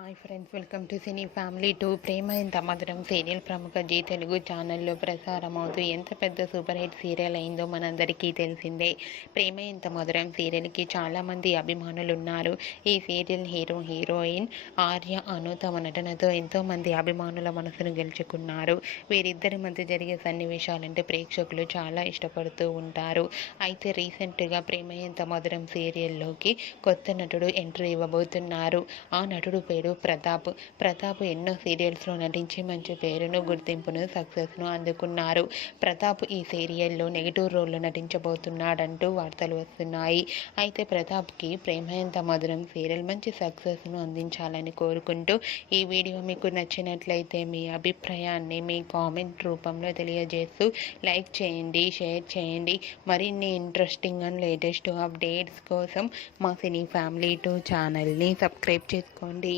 Hi friends, welcome to cine family 2. ప్రేమ ఎంత మధురం serial ప్రముఖ జీ తెలుగు ఛానల్లో ప్రసారమవుతూ ఎంత పెద్ద సూపర్ హిట్ సీరియల్ అయిందో మనందరికీ తెలిసిందే. ప్రేమ ఎంత మధురం సీరియల్కి చాలామంది అభిమానులు ఉన్నారు. ఈ సీరియల్ హీరోయిన్ ఆర్య అను తమ నటనతో ఎంతోమంది అభిమానుల మనసును గెలుచుకున్నారు. వీరిద్దరి మధ్య జరిగే సన్నివేశాలంటే ప్రేక్షకులు చాలా ఇష్టపడుతూ ఉంటారు. అయితే రీసెంట్గా ప్రేమ ఎంత మధురం సీరియల్లోకి కొత్త నటుడు ఎంట్రీ ఇవ్వబోతున్నారు. ఆ నటుడు పేరు ప్రతాప్ ఎన్నో సీరియల్స్లో నటించి మంచి పేరును, గుర్తింపును, సక్సెస్ను అందుకున్నారు. ప్రతాప్ ఈ సీరియల్లో నెగిటివ్ రోల్లో నటించబోతున్నాడంటూ వార్తలు వస్తున్నాయి. అయితే ప్రతాప్కి ప్రేమ ఎంత మధురం సీరియల్ మంచి సక్సెస్ను అందించాలని కోరుకుంటూ ఈ వీడియో మీకు నచ్చినట్లయితే మీ అభిప్రాయాన్ని మీ కామెంట్ రూపంలో తెలియజేస్తూ లైక్ చేయండి, షేర్ చేయండి. మరిన్ని ఇంట్రెస్టింగ్ అండ్ లేటెస్ట్ అప్డేట్స్ కోసం మా సినీ ఫ్యామిలీ 2 ఛానల్ని సబ్స్క్రైబ్ చేసుకోండి.